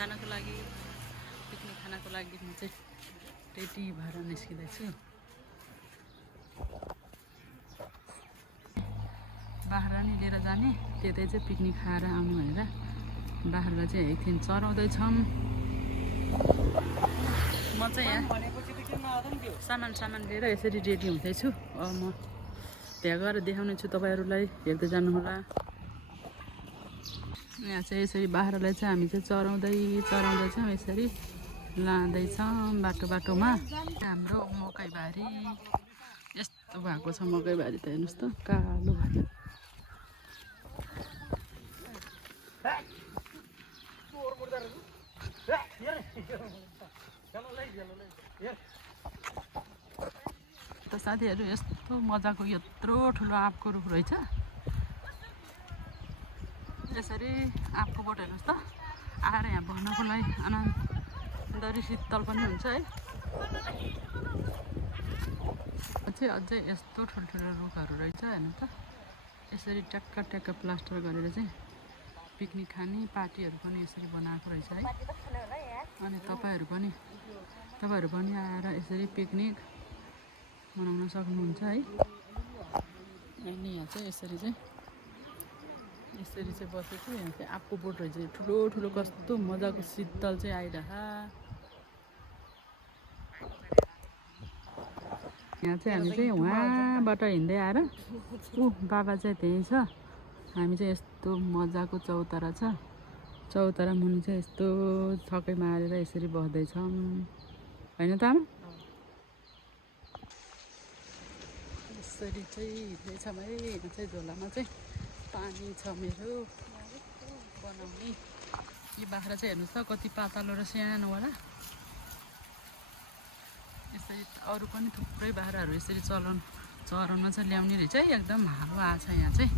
जानको लागि पिकनिक खानको लागि म चाहिँ रेडी भएर निस्किँदैछु। बाख्रा नि लिएर जाने, त्यतै चाहिँ पिकनिक खाएर आउनु भनेर बाख्रा चाहिँ एकछिन चराउँदैछौँ। म चाहिँ यहाँ सामान लिएर यसरी रेडी हुँदैछु। म त्यहाँ गएर देखाउने छु तपाईँहरूलाई, हेर्दै जानुहोला। यहाँ चाहिँ यसरी बाख्रालाई चाहिँ हामी चाहिँ चराउँदैछौँ, यसरी लाँदैछौँ बाटोमा। हाम्रो मकैबारी यस्तो भएको छ, मकैबारी त हेर्नुहोस् त कालो भयो। त साथीहरू यस्तो मजाको यत्रो ठुलो आँपको रुख रहेछ। यसरी आँपको बोट हेर्नुहोस् त, आएर यहाँ बस्नको लागि आनन्दरी शीतल पनि हुन्छ है। चाहिँ अझै यस्तो ठुल्ठुलो रुखहरू रहेछ हेर्नु त। यसरी ट्याक्क प्लास्टर गरेर चाहिँ पिकनिक खाने पार्टीहरू पनि यसरी बनाएको रहेछ है। अनि तपाईँहरू पनि आएर यसरी पिकनिक मनाउन सक्नुहुन्छ है। अनि यहाँ चाहिँ यसरी चाहिँ बसेको छु। यहाँ चाहिँ आँपको बोट रहेछ, ठुलो कस्तो मजाको शीतल चाहिँ आइरह। यहाँ चाहिँ हामी चाहिँ उहाँबाट हिँड्दै आएर बाबा चाहिँ त्यहीँ छ। हामी चाहिँ यस्तो मजाको चौतारा छ, चौतारा मुनि चाहिँ यस्तो छक्कै मारेर यसरी बस्दैछौँ होइन त आमा? यसरी चाहिँ हिँड्दैछौँ है। यहाँ चाहिँ झोलामा चाहिँ पानी छ मेरो बनाउने। यो बाख्रा चाहिँ हेर्नुहोस् त कति पातलो र सानो होला। यसरी अरू पनि थुप्रै बाख्राहरू यसरी चराउन चाहिँ ल्याउने रहेछ है। एकदम हावा आएको छ यहाँ चाहिँ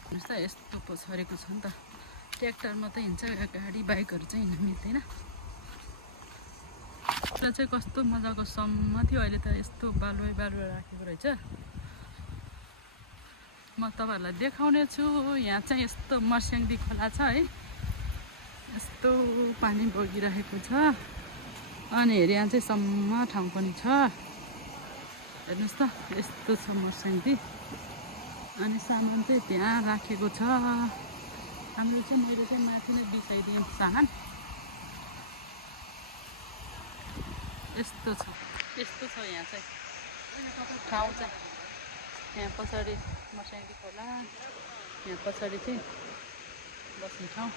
हेर्नुहोस् त। यस्तो पछारेको छ नि त, ट्र्याक्टर मात्रै हिँड्छ, गाडी बाइकहरू चाहिँ हिँड्न मिल्दैन। र चाहिँ कस्तो मजाको सम्म थियो, अहिले त यस्तो बालुवा राखेको रहेछ। म तपाईँहरूलाई देखाउने छु। यहाँ चाहिँ यस्तो मर्स्याङ्दी खोला छ है, यस्तो पानी बगिरहेको छ। अनि हेरि यहाँ चाहिँ सम्म ठाउँ पनि छ हेर्नुहोस् त, यस्तो छ मर्स्याङ्दी। अनि सामान चाहिँ त्यहाँ राखेको छ। हाम्रो चाहिँ मैले चाहिँ माथि नै बिसाइदिएँ सामान। यस्तो छ यहाँ चाहिँ ठाउँ चाहिँ। यहाँ पछाडि मर्स्याङ्दी खोला, यहाँ पछाडि चाहिँ बस्ने ठाउँ।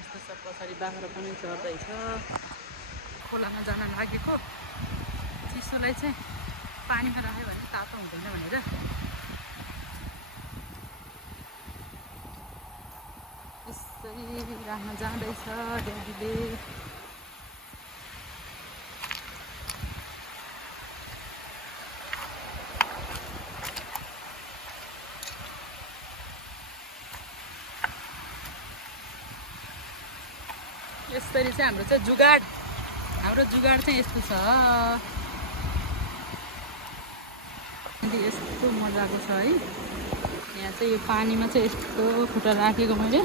यस्तो छ पछाडि बाख्रा पनि चढ्दैछ। खोलामा जान लागेको, चिसोलाई चाहिँ पानीमा राख्यो भने तातो हुँदैन भनेर यसरी राख्न जाँदैछ ड्याडीले। यसरी चाहिँ हाम्रो चाहिँ जुगाड चाहिँ यस्तो छ। यस्तो मजाको छ है। यहाँ चाहिँ यो पानीमा चाहिँ यस्तो खुट्टा राखेको मैले,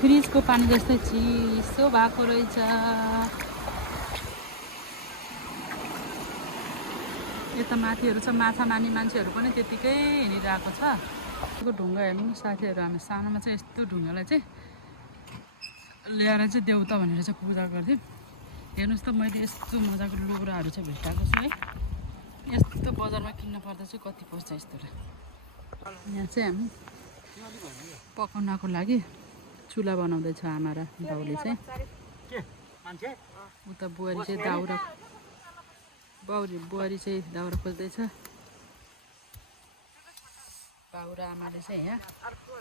फ्रिजको पानी जस्तै चिसो भएको रहेछ। यता माथिहरू छ, माछा मार्ने मान्छेहरू पनि त्यतिकै हिँडिरहेको छ। यो ढुङ्गा हेर्नु साथीहरू, हामी सानोमा चाहिँ यस्तो ढुङ्गालाई चाहिँ ल्याएर चाहिँ देउता भनेर चाहिँ पूजा गर्थ्यौँ। हेर्नुहोस् त, मैले यस्तो मजाको लुगाहरू चाहिँ भेटाएको छु है। यस्तो बजारमा किन्न पर्दा चाहिँ कति पर्छ यस्तोलाई। यहाँ चाहिँ हामी पकाउनको लागि चुला बनाउँदैछ आमा र बाउले चाहिँ। उता बुहारी चाहिँ बुहारी चाहिँ दाउरा खोज्दैछ। बाउ र आमाले चाहिँ यहाँ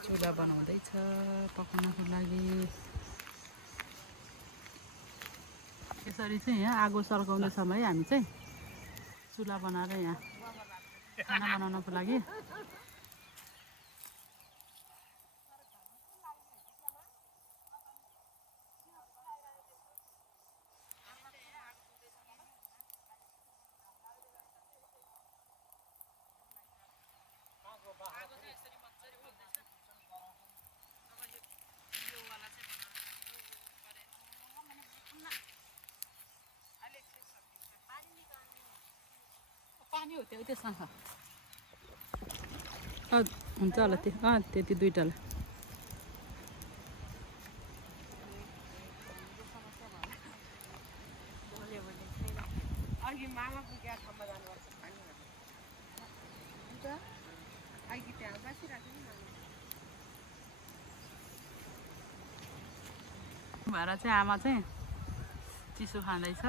चुला बनाउँदैछ पकाउनको लागि। यसरी चाहिँ यहाँ आगो सल्काउँदैछौँ है हामी चाहिँ, चुला बनाएर यहाँ खाना बनाउनको लागि। आगो चाहिँ यसरी मजाले बल्दैछ। अब यो वाला पानी हो त्यो त्यसमा छ हुन्छ होला त्यो त्यति दुईटालाई अघि मामा पुगेर ठाउँमा जानुपर्छ पानी हुन्छ अघि त्यहाँ बसिरहेको नि भएर चाहिँ आमा चाहिँ चिसो खाँदैछ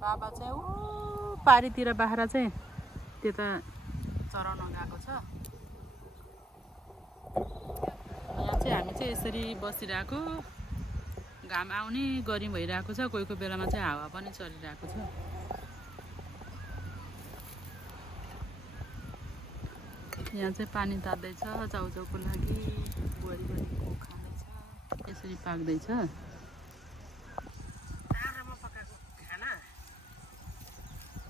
बाबा चाहिँ ऊ पारीतिर बाख्रा चाहिँ त्यता चराउन गएको छ यहाँ चाहिँ हामी चाहिँ यसरी बसिरहेको घाम आउने गरी भइरहेको छ कोही कोही बेलामा चाहिँ हावा पनि चलिरहेको छ यहाँ चाहिँ पानी तात्दैछ चाउचाउको लागि बुहारी बुहारीको खाँदैछ यसरी पाक्दैछ आँखामा पकाएको खाना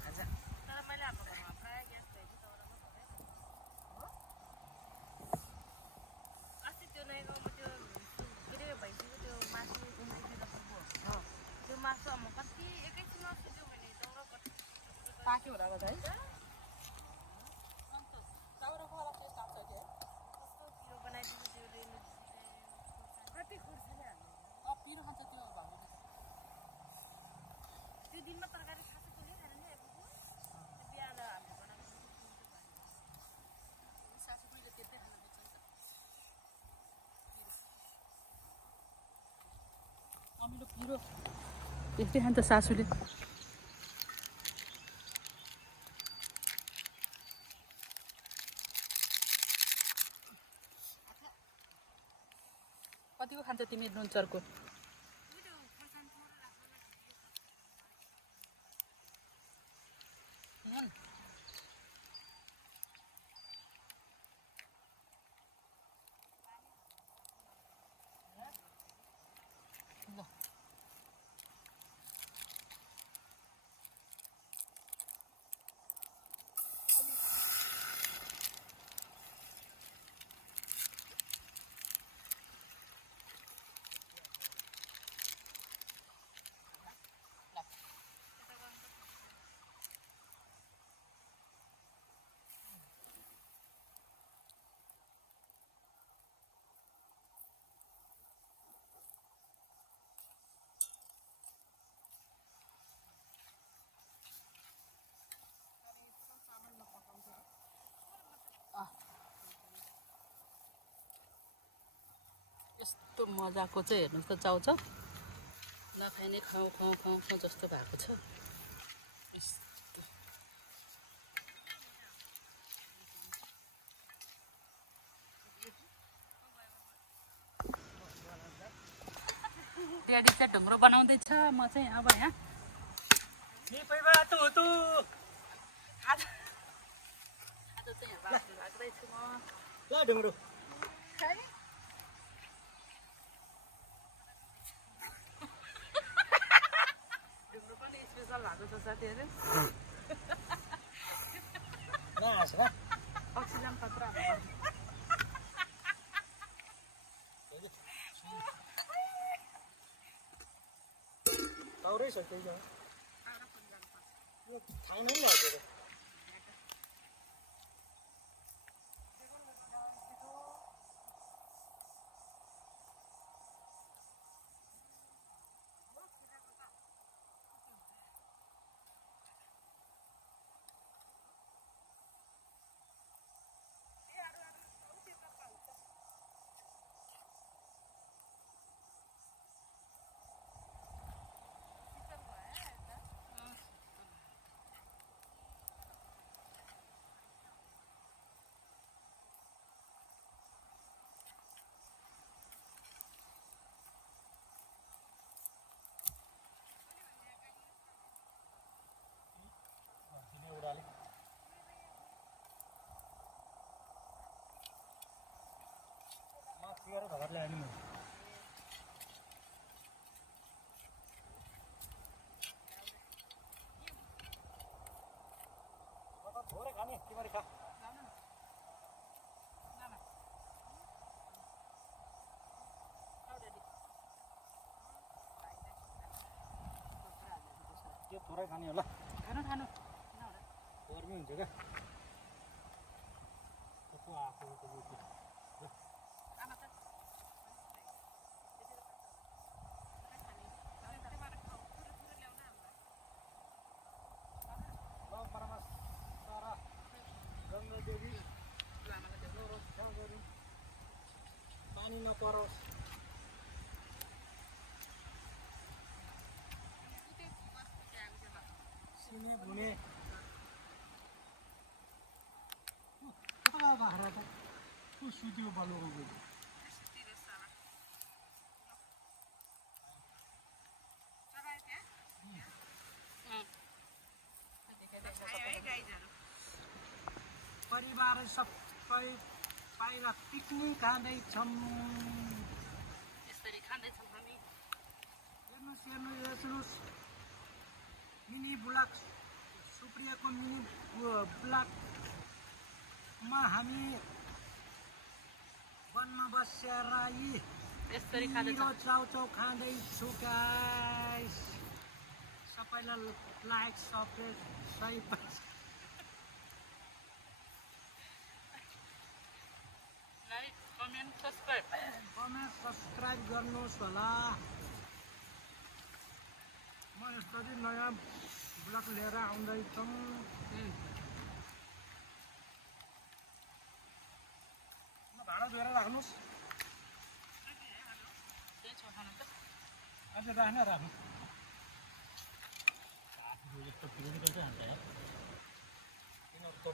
आज तर मैले हाम्रो घरमा प्रायः ग्यास भएको दाउरामा पकाएको अस्ति त्यो नयाँ गाउँमा त्यो के अरे भैँसीको त्यो मासु उम्रिदिँदा त्यो मासु अब कति एकैछिनमा सुत्यो भने दाउरा कति पाक्यो होला है कस्तो पिरो बनाइदिनु त्यो रेनु कति खुर्सानी हाल्नु पिरो खान्छ त्यो त्यो दिनमा तरकारी खाएको कुनै खानु नि आइपुग्यो बिहान हामीले बनाएको सासूले त्यस्तै खानु दिन्छ अमिलो पिरो त्यस्तै खान्छ सासूले कतिको खान्छ तिमी नुन चर्को नुन ल यस्तो मजाको चाहिँ हेर्नुहोस् त चाउचाउ नखाइने खाउँ खाउँ खाउँ खाउँ जस्तो भएको छ यस्तो ड्याडी चाहिँ ढुङ्ग्रो बनाउँदैछ म चाहिँ अब यहाँ आज चाहिँ यहाँ लाग्दैछु म ल ढुङ्ग्रो ढुङ्ग्रो पनि स्पेसल भएको छ साथीहरू नहाँस र अक्सिजन खतरा ताउरै छ त्यही छ यो खानु नि हजुर खबर ल्यायो नि म थोरै खाने तिमीहरू खा त्यो थोरै खाने होला खानु खानु गर्मी हुन्छ क्या कस्तो आएको आमा त परमात्मा सारा गङ्गा देवी रक्षा गरौँ पानी नपरोस् सिने भुने कता गयो बाख्रा त को सुत्यो बलुको गयो परिवार सबै बाहिर पिकनिक खाँदैछौँ यसरी खाँदैछौँ हामी हेर्नुहोस् मिनी ब्लक सुप्रियाको मिनी ब्लकमा हामी वनमा बसेर यसरी खाँदैछौँ चाउचाउ खाँदैछु गाइस सबैलाई like subscribe like comment subscribe गर्नुहोस् होला म यसरी नयाँ ब्लग लिएर आउँदैछौँ भाडा धोएर राख्नुहोस् त्यही छ खानु त अझ राख्नु राख्नु यिनीहरूको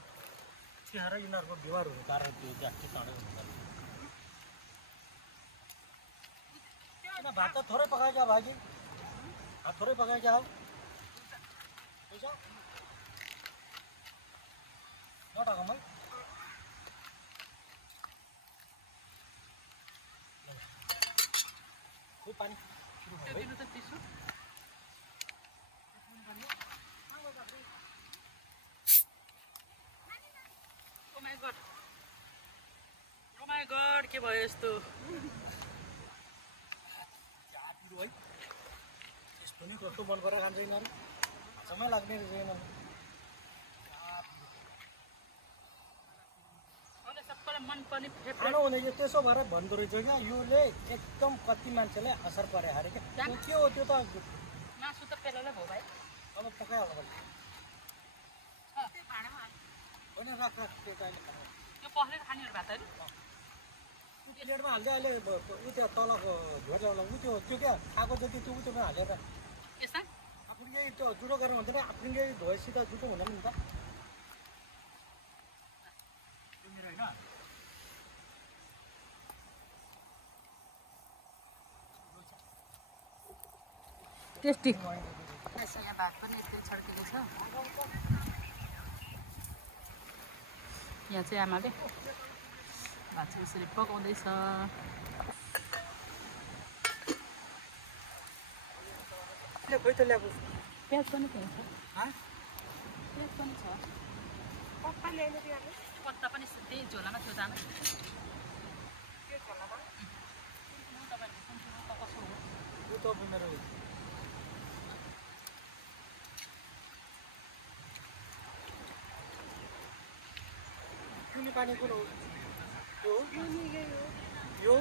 चिया र यिनीहरूको व्यवहार हुनु कारण त्यो जाति चाँडै हुन्छ भात त थोरै पकाएका भागी भात थोरै पकाएका हो पैसा नटाको मैले खोइ पानी त्यो दिनु त टिस्यु ओ माई गड के भयो यस्तो है यस्तो नि कस्तो मन परेर खान्छ यिनीहरू भाषामै लाग्ने रहेछ यिनीहरू सबैलाई मन पर्ने फेभरेट खानु हुँदैन त्यसो भएर भन्दो रहेछ क्या योले एकदम कति मान्छेलाई असर परे अरे क्या के हो त्यो त मासु त पेलालाई भयो भाइ अब पकाइहाल्नु पर्छ होइन राख राख त्यो त अहिले खानु त्यो पसले खानेहरू भात होइन प्लेटमा हाल्दै अहिले उ त्यो तलको झोर्याउला उ त्यो क्या खाएको जति त्यो उत्योमा हालेर यस्ता आफूले त्यो जुठो गर्नु हुँदैन आफूले धोएपछि त जुठो हुँदैन नि त त्यो मेरो होइन टेस्टी यहाँ भात पनि यस्तै छड्केको छ यहाँ चाहिँ आमाले भात चाहिँ यसरी पकाउँदैछ खोइ त ल्याएको प्याज पनि छ हाँ प्याज पनि छ पत्ता पनि त्यही झोलामा थियो जानु यो त मेरो कुनै पानी कुन हो यो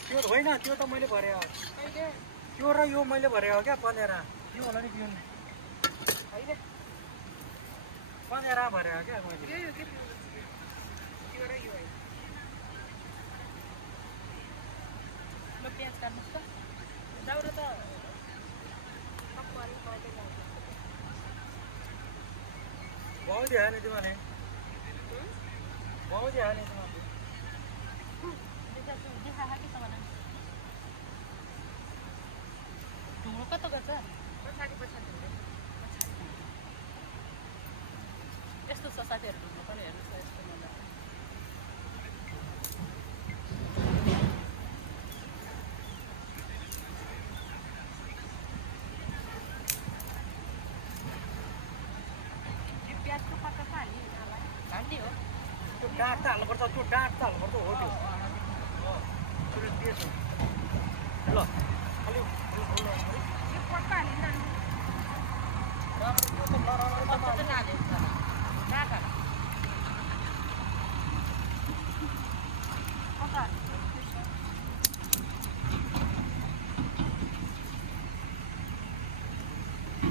त्यो होइन त्यो त मैले भरे हो त्यो र यो मैले भरे हो क्या पनेरा यो होला नि पिउनु पनेरा भरे हो क्या मैले ल प्याज काट्नुहोस् त दाउरा त भाउ दिया नि तिमीले भाउ दिया नि तिमीले ढुङ्ग्रो कता गर्छ यस्तो छ साथीहरू ढुङ्ग्रो पनि हेर्नुहोस् यस्तो मजा प्याजको पत्ता त हाल्ने हो त्यो डाँट त हाल्नुपर्छ त्यो डाँट त हाल्नुपर्छ हो त्यो त्यसो ल अलि यो पत्ता हालिन्छ राम्रो त्यो त नराम्रो त कस्तो चाहिँ नाले कहाँ कहाँ कता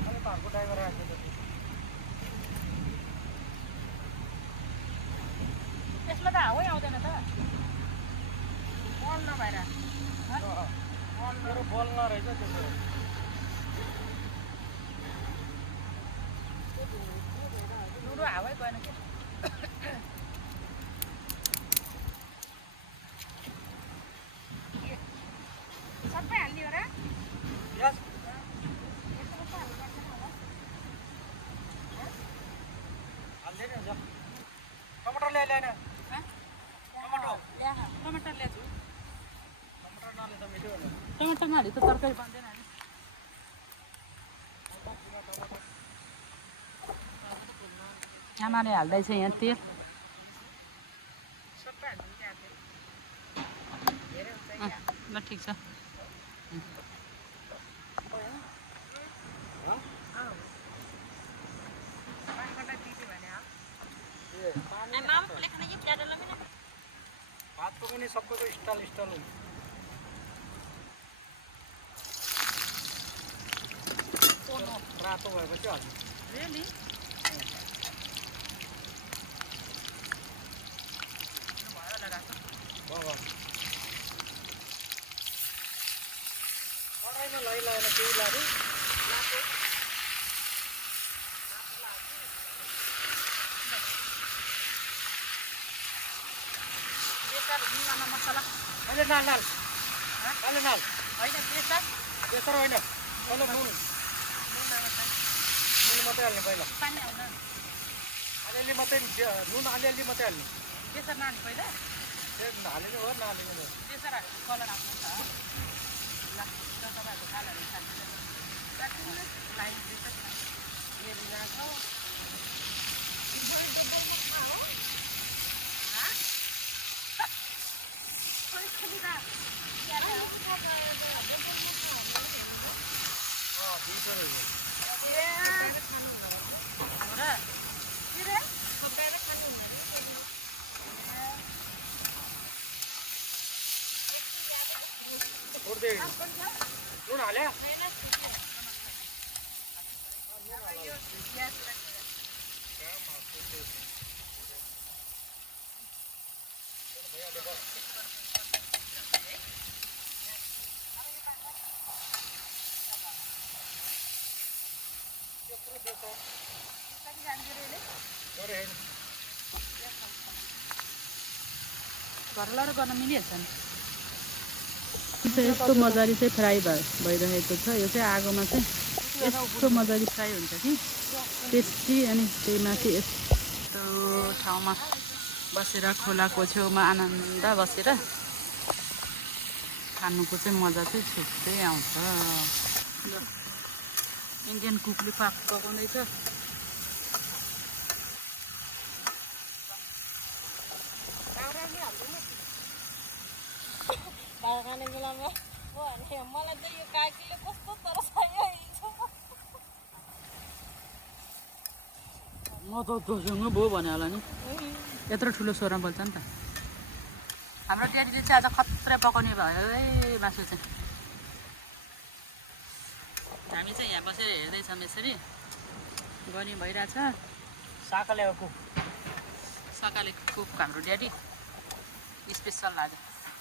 अलिक घरको ड्राइभर राख्छ त यसमा त हावै आउँदैन त बल नभएर मेरो बल नरहेछ त्यसो लुडो हावै गएन कि सबै हाल्ने हो र यस हाल्दैन हुन्छ टमाटर ल्याएन टमाटर ल्याएको टमाटर नले त मिठो होला टमाटर नहाले त तरकारी बन्दैन नि आमाले हाल्दैछ यहाँ तेल सबै हाल्नु त्यहाँ धेरै हुन्छ ल ठिक छ भातको पनि सबैको स्टाइल हुन्छ रातो भएपछि हजुर रेली कराईमा लगाएन केही लाग्यो मसला अहिले नाल नाल अहिले नाल होइन बेसार बेसर होइन पहिला नुन नुन मात्रै हाल्ने पहिला पानी हाल्न अलिअलि मात्रै नुन अलिअलि मात्रै हाल्ने बेसार नहाल्ने पहिला हालिनु भयो नहालिनु भयो बेसार हालेको कलर आउँछ नि त ल तपाईँहरूको कलरहरू लाइन छोड्दै नुन हाल्यो घरलाई गर्न मिलिहाल्छ नि यस्तो मजाले चाहिँ फ्राई भइरहेको छ यो चाहिँ आगोमा चाहिँ यस्तो मजाले फ्राई हुन्छ कि टेस्टी अनि त्यही माथि यस्तो ठाउँमा बसेर खोलाको छेउमा आनन्द बसेर खानुको चाहिँ मजा चाहिँ छुट्टै आउँछ इन्डियन कुकले पकाउँदैछ भात खाने बेलामा मलाई त यो काकीले कस्तो तर्साइरहेको म त तँसँग भयो भने होला नि यत्रो ठुलो स्वरमा बोल्छ नि त हाम्रो ड्याडीले चाहिँ आज खत्रै पकाउने भयो है मासु चाहिँ हामी चाहिँ यहाँ बसेर हेर्दैछौँ यसरी गर्ने भइरहेछ साकाले कुक सकाले कुक हाम्रो ड्याडी स्पेसल आज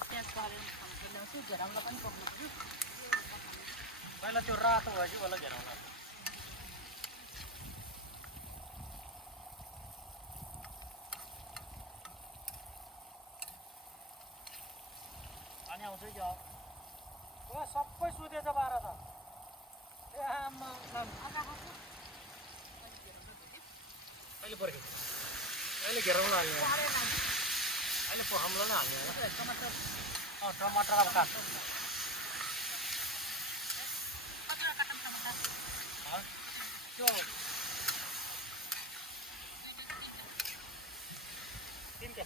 प्याज पालेर ल्याउँछु घेराउला पनि पक्नु पऱ्यो पहिला त्यो रातो भएपछि होला घेराउला पानी आउँछ कि ओ सबै सुतेछ बाह्र त ए आमा अहिले पर्ख्यो अहिले घेराउन हाल्ने अहिले पोखमलाई नै हाल्ने टमाटर अब काट्छ त्यो तिनवटा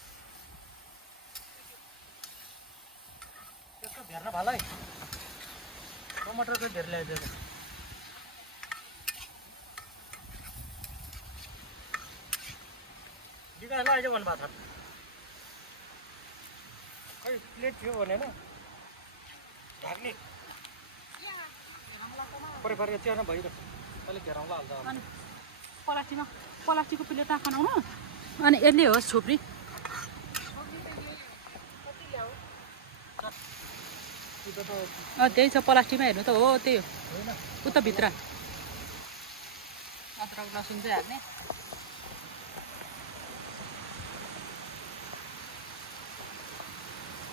त्यसको धेर भालै टमाटर चाहिँ धेर ल्याइदिएको कहाँ लाग्यो भन्नुभएको छ खै प्लेट थियो भनेर ढाक्ने परे परे चिया भइरहेको अलिक घेराउँला हाल्छ अनि प्लास्टिकको प्लेटमा खनाउनु अनि यसले होस् छुप्री त्यही छ प्लास्टिकमा हेर्नु त हो त्यही हो उता भित्र अदरक लसुन चाहिँ हाल्ने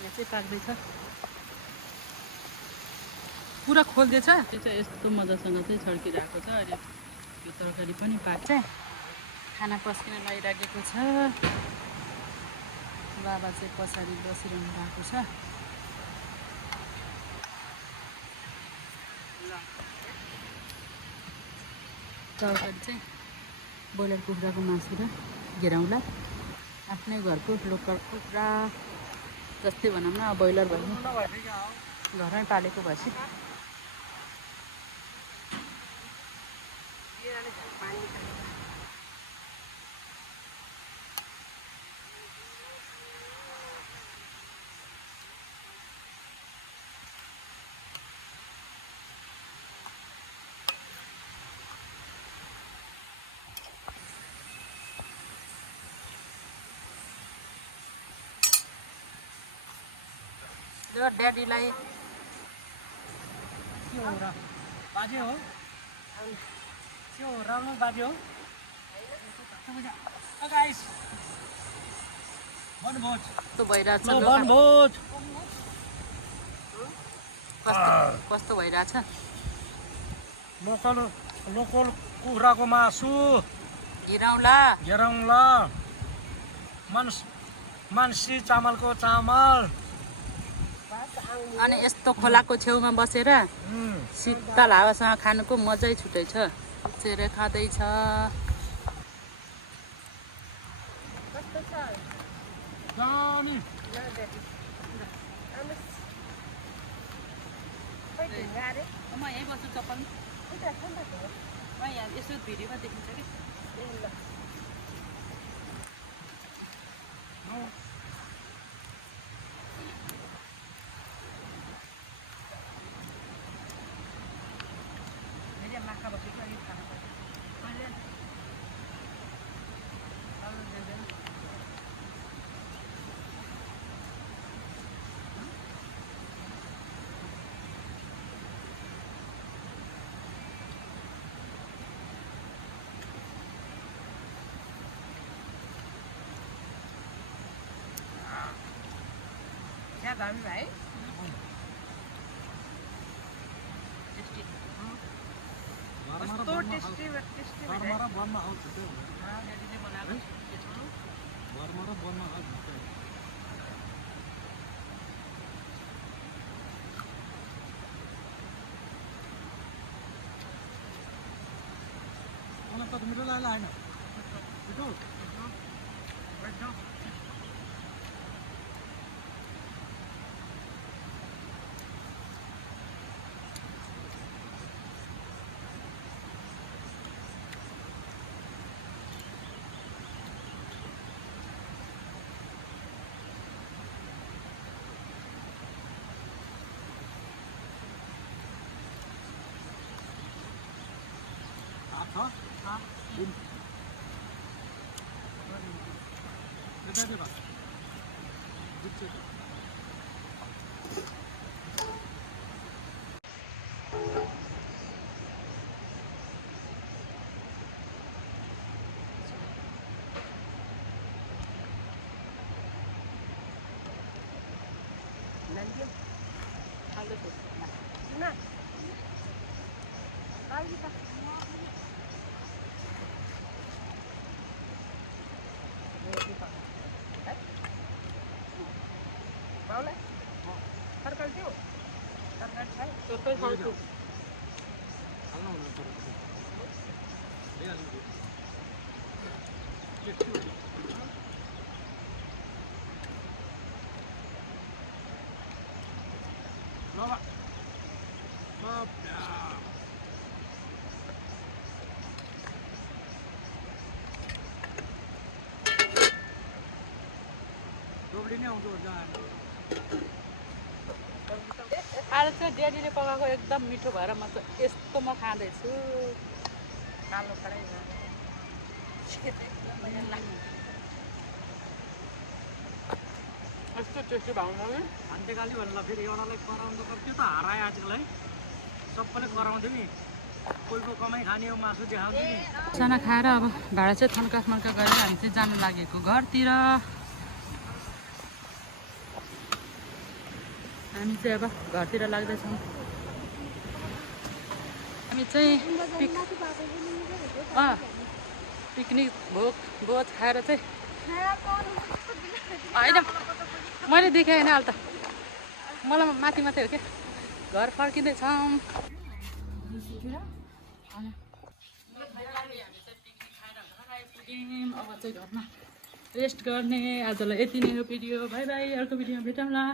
यहाँ चाहिँ पाक्दैछ पुरा खोल्दैछ त्यो चाहिँ यस्तो मजासँग चाहिँ छड्किरहेको छ अहिले यो तरकारी पनि पाक्छ खाना पस्किन लगाइराखेको छ बाबा चाहिँ पछाडि बसिरहनु भएको छ तरकारी चाहिँ ब्रोइलर कुखुराको मासु र घेराउँला आफ्नै घरको लोकल कुखुरा जस्तै भनौँ न ब्रोइलर भन्नु घरमै पालेको भएपछि ड्याडीलाई के हो र बाजे हो के हो राम्रो बाजे हो गाइस वनभोज कस्तो भइरहेछ ल वनभोज कस्तो भइरहेछ लोकल लोकल कुखुराको मासु घेराउँला मानसी चामलको चामल अनि यस्तो खोलाको छेउमा बसेर शीतल हावासँग खानुको मजै छुट्टै छ बसेर खाँदैछ दामी म यहीँ बस्छु चप्पल यहाँ यसो भिडियोमा देखिन्छ कि माखा बसेको अलिक खानु पर्छ क्या दामी भाइ कस्तो टेस्टी मिठो लागेन होइन मिठो नै आउँछ आज चाहिँ ड्याडीले पकाएको एकदम मिठो भएर म चाहिँ यस्तो म खाँदैछु कालो खडाइ यस्तो टेस्टी भएको छ कि भान्तेकाली भन्दा फेरि एउटालाई कराउँदा त्यो त हरायो आजकल है सबैले कराउँथ्यो नि कोही को कमाइ खाने हो मासु देखाउँथ्यो नि साना खाएर अब भाडा चाहिँ थन्कासमन्का गरेर हामी चाहिँ जानु लागेको घरतिर हामी चाहिँ अब घरतिर लाग्दैछौँ हामी चाहिँ पिकनिक भोज खाएर चाहिँ होइन मैले देखाएँ होइन अहिले त मलाई माथि माथि हो क्या घर फर्किँदैछौँ अब चाहिँ घरमा रेस्ट गर्ने आजलाई यति नै हो भिडियो बाई बाई अर्को भिडियोमा भेटौँला